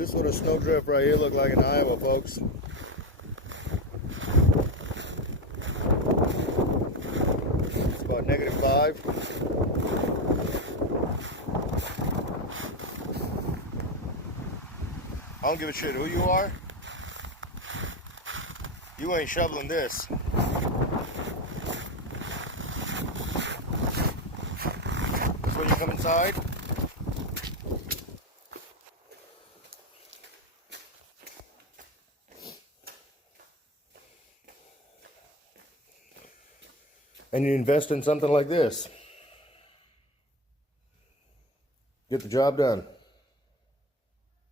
This is what a snowdrift right here look like in Iowa, folks. It's about -5. I don't give a shit who you are. You ain't shoveling this. That's when you come inside. And you invest in something like this. Get the job done.